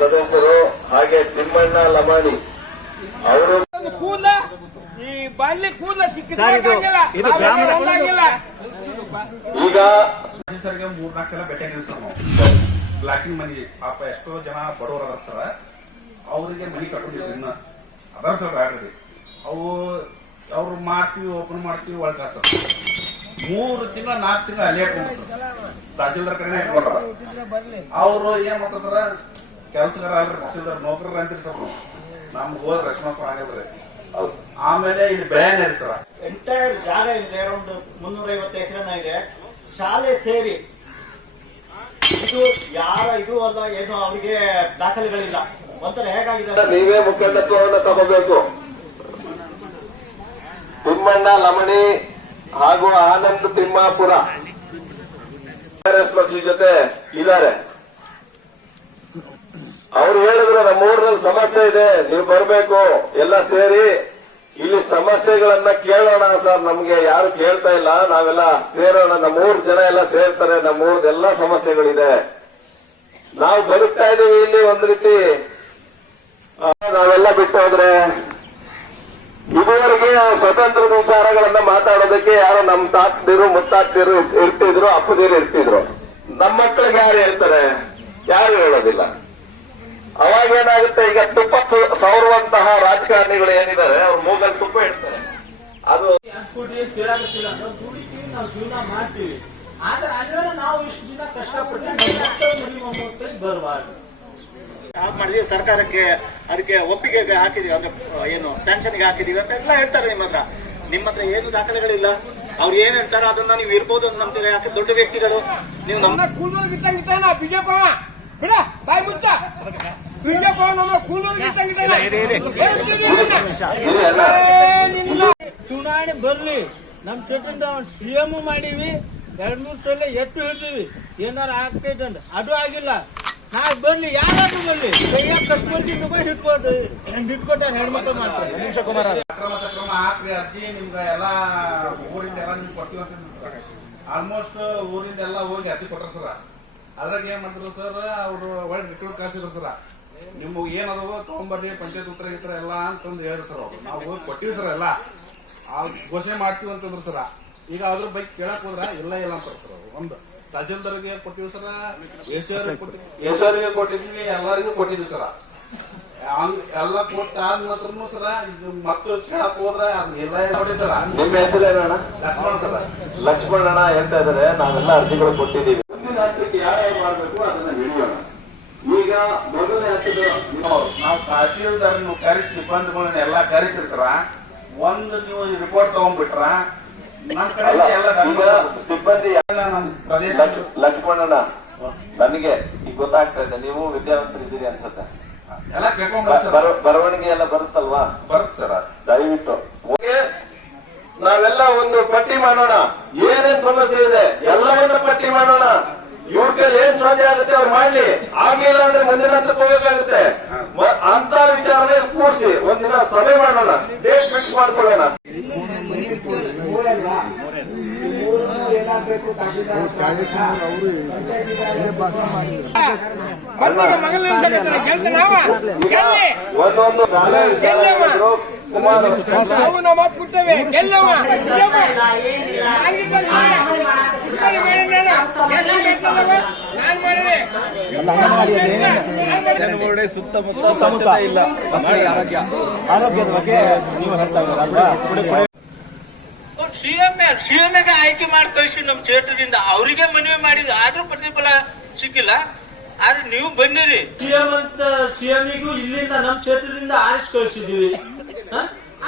ಸದಸ್ಯರು ಹಾಗೆ ತಿಮ್ಮಣ್ಣ ಲಮಾಣಿ ಅವರು ಈ ಬಾಳ್ಲಿ ಕೂದಲ ಈಗ 3-4 ಸಲ ಭೇಟಿ ಸರ್ ನಾವು ಬ್ಲಾಕಿಂಗ್ ಮನಿ ಪಾಪ ಎಷ್ಟೋ ಜನ ಬಡವರ ಅದಾರ ಸರ್ ಅವರಿಗೆ ಮನಿ ಕಟ್ಕೊಂಡಿದ್ವಿ ಇನ್ನ ಅದರ ಸರ್ ಆಗ್ತದೆ ಅವ್ರು ಮಾಡ್ತೀವಿ ಓಪನ್ ಮಾಡ್ತೀವಿ ಒಳಗ ಸರ್ 3 ತಿಂಗಳ 4 ತಿಂಗಳ ಅಲ್ಲೇ ತಹಸೀಲ್ದಾರ್ ಕಡೆ ಇಟ್ಕೊಂಡ್ರ ಅವ್ರು ಏನ್ ಮಾಡ್ತಾರ ಸರ್ ಕೆಲಸಗಾರ ಅಲ್ರಿ ತಹಸೀಲ್ದಾರ್ ನೌಕರರ ಅಂತೀರಿ ಸರ್ ನಮ್ಗೆ ಹೋದ ರಕ್ಷಣಾ ಆಗಲ್ರಿ ಆಮೇಲೆ ಇಲ್ಲಿ ಬೆಳೆ ಸರ್ ಎಂಟೈರ್ ಜಾಗ ಇದೆ, ಒಂದು 350 ಎಕರೆನ ಇದೆ. ಶಾಲೆ ಸೇರಿ ಇದು ಯಾರ ಇದು ಅಲ್ಲ, ಏನು ಅವರಿಗೆ ದಾಖಲೆಗಳಿಲ್ಲ. ಒಂಥರ ಹೇಗಾಗಿದೆ, ನೀವೇ ಮುಖಂಡತ್ವವನ್ನು ತಗೋಬೇಕು. ತಿಮ್ಮಣ್ಣ ಲಮಣಿ ಹಾಗೂ ಆನಂದ್ ತಿಮ್ಮಾಪುರ ಪಕ್ಷ ಜೊತೆ ಇದ್ದಾರೆ. ಅವ್ರು ಹೇಳಿದ್ರು ನಮ್ಮೂರಲ್ಲಿ ಸಮಸ್ಯೆ ಇದೆ, ನೀವು ಬರಬೇಕು, ಎಲ್ಲ ಸೇರಿ ಇಲ್ಲಿ ಸಮಸ್ಯೆಗಳನ್ನ ಕೇಳೋಣ ಸರ್. ನಮ್ಗೆ ಯಾರು ಕೇಳ್ತಾ ಇಲ್ಲ, ನಾವೆಲ್ಲ ಸೇರೋಣ, ನಮ್ಮೂರ್ ಜನ ಎಲ್ಲ ಸೇರ್ತಾರೆ, ನಮ್ಮೂರ್ದೆಲ್ಲ ಸಮಸ್ಯೆಗಳಿದೆ, ನಾವು ಬದುಕ್ತಾ ಇದೀವಿ ಇಲ್ಲಿ. ಒಂದ್ ರೀತಿ ನಾವೆಲ್ಲ ಬಿಟ್ಟು ಹೋದ್ರೆ ಇದುವರೆಗೆ ಸ್ವತಂತ್ರದ ವಿಚಾರಗಳನ್ನ ಮಾತಾಡೋದಕ್ಕೆ ಯಾರು ನಮ್ಮ ತಾತದಿರು ಮುತ್ತಾತಿರು ಇರ್ತಿದ್ರು, ಅಪ್ಪದಿರು ಇರ್ತಿದ್ರು. ನಮ್ಮ ಮಕ್ಕಳಿಗೆ ಯಾರು ಹೇಳ್ತಾರೆ? ಯಾರು ಹೇಳೋದಿಲ್ಲ. ಅವಾಗ ಏನಾಗುತ್ತೆ, ಈಗ ತುಪ್ಪ ಸವರುವಂತಹ ರಾಜಕಾರಣಿಗಳು ಏನಿದ್ದಾರೆ ಅವ್ರು ಮೂಗಲ್ಲಿ ತುಪ್ಪ ಇಡ್ತಾರೆ. ಅದು ಜೀವನ ಮಾಡ್ತೀವಿ, ಆದ್ರೆ ನಾವು ಇಷ್ಟು ದಿನ ಕಷ್ಟಪಟ್ಟು ಬರಬಾರ್ದು. ಮಾಡಿದೀವಿ, ಸರ್ಕಾರಕ್ಕೆ ಅದಕ್ಕೆ ಒಪ್ಪಿಗೆ ಹಾಕಿದೀವಿ, ಅಂದ್ರೆ ಏನು ಸ್ಯಾಂಕ್ಷನ್ಗೆ ಹಾಕಿದೀವಿ ಅಂತ ಎಲ್ಲ ಹೇಳ್ತಾರೆ. ನಿಮ್ಮ ಹತ್ರ ಏನು ದಾಖಲೆಗಳಿಲ್ಲ. ಅವ್ರು ಏನ್ ಹೇಳ್ತಾರೋ ಅದನ್ನ ನೀವು ಇರ್ಬೋದು ಅಂತ ನಂಬ್ತೀರಾ? ಯಾಕೆ ದೊಡ್ಡ ವ್ಯಕ್ತಿಗಳು ನೀವು ನಮ್ಮ ಬಿಜೆಪಿ ಬಿಡ ಬಾಯ್ ಮುಚ್ಚ ಬಿಜೆಪಿ ನಮ್ಮ ಚುನಾವಣೆ ಬರ್ಲಿ, ನಮ್ ಚಟಂದ ಸಿಎಂ ಮಾಡೀವಿ, 2-3 ಸಲ ಎತ್ತು ಹಿಡಿದೀವಿ, ಏನಾರು ಆಗ್ತೈತೆ ಅಂತ. ಅದು ಆಗಿಲ್ಲ. ನಾಳೆ ಬರ್ಲಿ, ಯಾರಾದ್ರೂ ಬರ್ಲಿ, ಕಸ್ಬಂದಿ ಹಿಟ್ಕೊಟ್ಟಾರ ಹೆಣ್ಮಕ್ಳು ಮಾಡ್ತಾರೆ. ನಿಮಿಷಕುಮಾರ್ ಅಕ್ರಮ ಹಾಕ್ರಿ ಅರ್ಜಿ, ನಿಮ್ಗೆ ಎಲ್ಲಾ ಊರಿಂದ ಎಲ್ಲ ನಿಮ್ಗೆ ಕೊಡ್ತೀವಿ ಅಂತ ಆಲ್ಮೋಸ್ಟ್ ಊರಿಂದ ಎಲ್ಲ ಹೋಗಿ ಅರ್ಜಿ ಕೊಟ್ರ ಸರ್. ಅದ್ರಾಗ ಏನ್ ಮಾಡಿದ್ರು ಸರ್, ಅವ್ರು ಒಳಗೆ ರಿಕ್ರೂಟ್ ಕಳ್ಸಿದ್ರು ಸರ್. ನಿಮ್ಗೆ ಏನದವ ತಗೊಂಬರ್ರಿ, ಪಂಚಾಯತ್ ಉತ್ತರ ಗಿತ್ರ ಎಲ್ಲ ಅಂತಂದು ಹೇಳಿದ್ರು ಸರ್. ಅವ್ರು ನಾವು ಹೋಗಿ ಕೊಟ್ಟಿವಿ ಸರ್, ಎಲ್ಲ ಘೋಷಣೆ ಮಾಡ್ತೀವಿ ಅಂತಂದ್ರು ಸರ್. ಈಗ ಅದ್ರ ಬಗ್ಗೆ ಕೇಳಕ್ ಹೋದ್ರ ಇಲ್ಲ ಅಂತಾರೆ ಸರ್. ಒಂದು ತಹಸೀಲ್ದಾರ್ಗೆ ಕೊಟ್ಟಿವಿ ಸರ್, ಎಸ್ಆರ್ಗೆ ಕೊಟ್ಟಿದ್ವಿ, ಎಲ್ಲರಿಗೂ ಕೊಟ್ಟಿದ್ವಿ ಸರ್. ಎಲ್ಲ ಕೊಟ್ಟ ಆದ ಮಾತ್ರನು ಸರ ಮಕ್ಕಳು ಕೇಳಕ್ ಹೋದ್ರೆ ಎಲ್ಲ ಸರ್. ನಿಮ್ಮ ಹೆಸರೇನಣ್ಣ? ಲಕ್ಷ್ಮಣ ಸರ್. ಲಕ್ಷ್ಮಣಣ್ಣ ಹೇಳ್ತಾ ಇದಾರೆ, ನಾವೆಲ್ಲ ಅರ್ಜಿಗಳು ಕೊಟ್ಟಿದ್ದೀವಿ. ಮುಂದಿನ ಹಂತಕ್ಕೆ ಯಾರ್ಯಾರು ಮಾಡಬೇಕು ಅದನ್ನ ಹಿಡಿಯೋಣ. ಈಗ ಮೊದಲನೇ ಹಂತದ ನಾವು ತಹಸೀಲ್ದಾರ್ ಕರೆಸಿ ಸಿಬ್ಬಂದಿಗಳನ್ನ ಎಲ್ಲಾ ಕರೆಸಿರಿ ಸರ. ಒಂದು ನೀವು ರಿಪೋರ್ಟ್ ತಗೊಂಡ್ಬಿಟ್ರ ನಮ್ ಕಡೆ ಎಲ್ಲ ಸಿಬ್ಬಂದಿ ನಮ್ ಪ್ರದೇಶ. ಲಕ್ಷ್ಮಣಣ್ಣ, ನನಗೆ ಈಗ ಗೊತ್ತಾಗ್ತಾ ಇದೆ, ನೀವು ವಿದ್ಯಾವಂತರಿದ್ದೀರಿ ಅನ್ಸುತ್ತೆ. ಎಲ್ಲ ಕೇಳ್ಕೊಂಡ್ ಬರವಣಿಗೆ ಎಲ್ಲ ಬರುತ್ತಲ್ವಾ? ಬರುತ್ತೆ ಸರ್. ದಯವಿಟ್ಟು ನಾವೆಲ್ಲ ಒಂದು ಪಟ್ಟಿ ಮಾಡೋಣ, ಏನೇನ್ ಸಮಸ್ಯೆ ಇದೆ ಎಲ್ಲವನ್ನ ಪಟ್ಟಿ ಮಾಡೋಣ. ಇವ್ರ ಕೈಲಿ ಏನ್ ಸಾಧ್ಯ ಆಗುತ್ತೆ ಅವ್ರು ಮಾಡ್ಲಿ, ಆಗ್ಲಿಲ್ಲ ಅಂದ್ರೆ ಮುಂದಿನ ಹಂತಕ್ಕೆ ಹೋಗಬೇಕಾಗುತ್ತೆ. ಅಂತ ವಿಚಾರನೆ ಕೂಡಿಸಿ ಒಂದಿನ ಸಭೆ ಮಾಡೋಣ, ಡೇಟ್ ಫಿಕ್ಸ್ ಮಾಡ್ಕೊಳ್ಳೋಣ. ಒಂದೊಂದು ನಾವು ನಮ್ಮ ಕೊಟ್ಟೇವೆ, ಗೆಲ್ಲವ ನಾನು ಮಾಡಿದೆ. ಸುತ್ತಮುತ್ತ ಸಮುದಾಯ ಇಲ್ಲ, ಆರೋಗ್ಯದ ಬಗ್ಗೆ ನೀವು ಹೇಳ್ತಾ ಇದ್ದೀರಾ? ಸಿಎಂಗೆ ಆಯ್ಕೆ ಮಾಡಿ ಕಳಿಸಿ ನಮ್ ಕ್ಷೇತ್ರದಿಂದ ಅವರಿಗೆ ಮನವಿ ಮಾಡಿದ್ವಿ, ಆದ್ರೂ ಪ್ರತಿಫಲ ಸಿಕ್ಕಿಲ್ಲ. ಆದ್ರೆ ನೀವು ಬಂದಿರಿ, ಸಿಎಂಗೂ ಇಲ್ಲಿಂದ ನಮ್ ಕ್ಷೇತ್ರದಿಂದ ಆರಿಸಿ ಕಳಿಸಿದೀವಿ.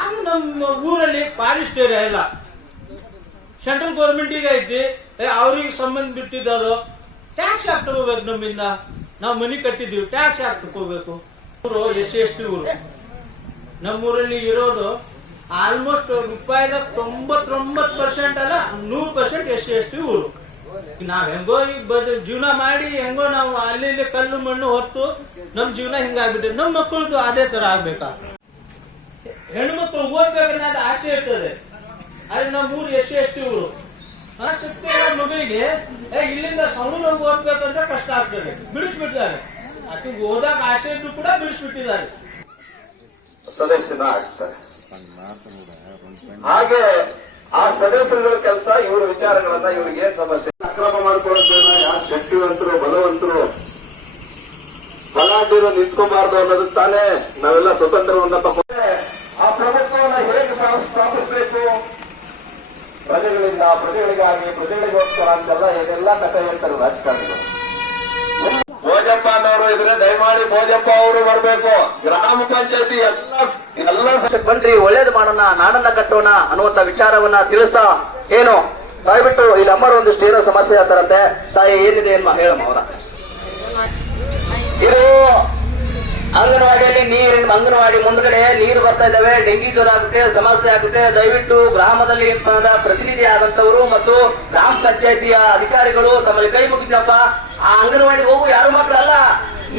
ಆದ್ರೆ ನಮ್ಮ ಊರಲ್ಲಿ ಫಾರೆಸ್ಟ್ ಏರಿಯಾ ಇಲ್ಲ, ಸೆಂಟ್ರಲ್ ಗೌರ್ಮೆಂಟಿಗೆ ಐತಿ, ಅವ್ರಿಗೆ ಸಂಬಂಧ ಬಿಟ್ಟಿದ್ದು. ಅದು ಟ್ಯಾಕ್ಸ್ ಯಾಕೆ ತಗೋಬೇಕು ನಮ್ಮಿಂದ? ನಾವು ಮನಿ ಕಟ್ಟಿದೀವಿ, ಟ್ಯಾಕ್ಸ್ ಯಾಕೆ ತಗೋಬೇಕು? ಊರು SC/ST ಊರು. ನಮ್ಮೂರಲ್ಲಿ ಇರೋದು ಆಲ್ಮೋಸ್ಟ್ ರೂಪಾಯಿದ 99% ಅಲ್ಲ 100% SC/ST ಊರು. ನಾವ್ ಹೆಂಗೋ ಈಗ ಜೀವನ ಮಾಡಿ ಹೆಂಗೋ ನಾವು ಅಲ್ಲಿ ಕಲ್ಲು ಮಣ್ಣು ಹೊತ್ತು ನಮ್ ಜೀವನ ಹಿಂಗಾಗ್ಬಿಟ್ಟೆ. ನಮ್ ಮಕ್ಕಳದು ಅದೇ ತರ ಆಗ್ಬೇಕಾ? ಹೆಣ್ಮಕ್ಳು ಓದ್ಬೇಕನ್ನೋದು ಆಸೆ ಇರ್ತದೆ, ಆದ್ರೆ ನಮ್ಮ ಊರು SC/ST ಊರು. ಶಕ್ತಿ ಮಗಳಿಗೆ ಇಲ್ಲಿಂದ ಸೌಂಡ್ ಓದ್ಬೇಕಂದ್ರೆ ಕಷ್ಟ ಆಗ್ತದೆ, ಬಿಡಿಸ್ಬಿಡ್ತಾರೆ. ಅದು ಓದಾಕ ಆಸೆ ಇದ್ದು ಕೂಡ ಬಿಡಿಸ್ಬಿಟ್ಟಿದ್ದಾರೆ. ಸದಸ್ಯನ ಆಗ್ತಾರೆ. ಹಾಗೆ ಆ ಸದಸ್ಯರುಗಳ ಕೆಲಸ ಇವ್ರ ವಿಚಾರಗಳನ್ನ ಇವ್ರಿಗೆ ಏನ್ ಸಮಸ್ಯೆ ಅಕ್ರಮ ಮಾಡ್ಕೊಳ್ಳೋದೇನ, ಯಾರು ಶಕ್ತಿವಂತರು ಬಲವಂತರು ಬಲಾಢ್ಯರು ನಿಂತ್ಕೋಬಾರ್ದು ಅನ್ನೋದಕ್ಕೆ ತಾನೇ ನಾವೆಲ್ಲ ಸ್ವತಂತ್ರವನ್ನ ತಗೊಂಡ್ರೆ ಆ ಪ್ರಭುತ್ವವನ್ನ ಹೇಗೆ ಸ್ಥಾಪಿಸಬೇಕು, ಪ್ರಜೆಗಳಿಂದ ಪ್ರಜೆಗಳಿಗಾಗಿ ಪ್ರಜೆಗಳಿಗೋಸ್ಕರ ಅಂತೆಲ್ಲ ಏನೆಲ್ಲ ಕಥೆ ಹೇಳ್ತಾರೆ ರಾಜಕಾರಣಿಗಳು. ಭೋಜಪ್ಪ ಅನ್ನೋರು ಇದ್ರೆ ದಯಮಾಡಿ ಭೋಜಪ್ಪ ಅವರು ಬರಬೇಕು. ಗ್ರಾಮ ಪಂಚಾಯತಿ ಎಲ್ಲ ಬನ್ರಿ ಒಳ್ಳೇದು ಮಾಡೋಣ, ನಾಡನ್ನ ಕಟ್ಟೋಣ ಅನ್ನುವಂತ ವಿಚಾರವನ್ನ ತಿಳಿಸ್ತಾ ಏನು ದಯವಿಟ್ಟು ಇಲ್ಲಿ ಅಮ್ಮರು ಒಂದಿಷ್ಟು ಏನೋ ಸಮಸ್ಯೆ ಹೇಳ್ತಾರಂತೆ. ತಾಯಿ ಏನಿದೆ ಅಮ್ಮ ಹೇಳಮ್ಮ ಅವರ. ಇದು ಅಂಗನವಾಡಿಯಲ್ಲಿ ಅಂಗನವಾಡಿ ಮುಂದ್ಗಡೆ ನೀರು ಬರ್ತಾ ಇದ್ದಾವೆ, ಡೆಂಗಿ ಜ್ವರ ಆಗುತ್ತೆ, ಸಮಸ್ಯೆ ಆಗುತ್ತೆ. ದಯವಿಟ್ಟು ಗ್ರಾಮದಲ್ಲಿ ಪ್ರತಿನಿಧಿ ಆದಂತವರು ಮತ್ತು ಗ್ರಾಮ ಪಂಚಾಯತಿಯ ಅಧಿಕಾರಿಗಳು ತಮ್ಮಲ್ಲಿ ಕೈ ಮುಗಿದಪ್ಪ, ಆ ಅಂಗನವಾಡಿಗೆ ಹೋಗು, ಯಾರು ಮಕ್ಕಳಲ್ಲ,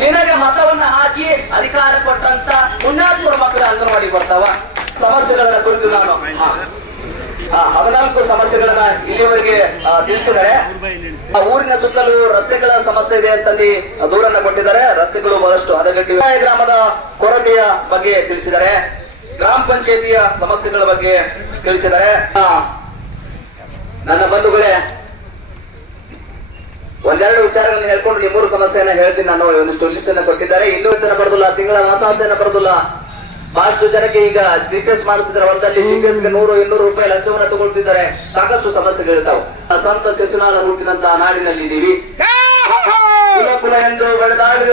ನಿನಗೆ ಮತವನ್ನ ಹಾಕಿ ಅಧಿಕಾರ ಕೊಟ್ಟಂತ ಪುಣ್ಯಾತ್ಮರ ಮಕ್ಕಳ ಅಂಗನವಾಡಿ ಬರ್ತಾವ. ಸಮಸ್ಯೆಗಳನ್ನ ಕುರಿತು ನಾನು 14 ಸಮಸ್ಯೆಗಳನ್ನ ಇಲ್ಲಿವರೆಗೆ ತಿಳಿಸಿದ್ದಾರೆ. ಊರಿನ ಸುತ್ತಲೂ ರಸ್ತೆಗಳ ಸಮಸ್ಯೆ ಇದೆ ಅಂತಂದು ದೂರನ್ನ ಕೊಟ್ಟಿದ್ದಾರೆ. ರಸ್ತೆಗಳು ಬಹಳಷ್ಟು ಹದಗೆಟ್ಟಿವೆ. ಗ್ರಾಮದ ಕೊರತೆಯ ಬಗ್ಗೆ ತಿಳಿಸಿದ್ದಾರೆ. ಗ್ರಾಮ ಪಂಚಾಯತಿಯ ಸಮಸ್ಯೆಗಳ ಬಗ್ಗೆ ತಿಳಿಸಿದ್ದಾರೆ. ನನ್ನ ಬಂಧುಗಳೇ, ಒಂದೆರಡು ವಿಚಾರಗಳನ್ನು ಹೇಳ್ಕೊಂಡು ಈ 3 ಸಮಸ್ಯೆಯನ್ನ ಹೇಳ್ತೀನಿ. ನಾನು ಒಂದಿಷ್ಟು ಲಿಸ್ಟ್ ಅನ್ನ ಕೊಟ್ಟಿದ್ದಾರೆ. ಇನ್ನೂ ವೇತನ ಬರೋದಿಲ್ಲ, ತಿಂಗಳ ಮಾಸಾಸನ ಬರೋದಿಲ್ಲ. ಬಹಳಷ್ಟು ಜನಕ್ಕೆ ಈಗ GPS ಮಾಡ್ತಿದ್ದಾರೆ, ಹೊಲದಲ್ಲಿ GPS ಗೆ 100-200 ರೂಪಾಯಿ ಲಂಚವನ್ನ ತಗೊಳ್ತಿದ್ದಾರೆ. ಸಾಕಷ್ಟು ಸಮಸ್ಯೆಗಳಿರ್ತಾವೆ. ಸಂತ ಶಿಶುನಾಳ ಹುಟ್ಟಿದಂತಹ ನಾಡಿನಲ್ಲಿ ಇದ್ದೀವಿ. ಕುಲ ಕುಲ ಎಂದು ಬೆಳೆದಾಡಿದ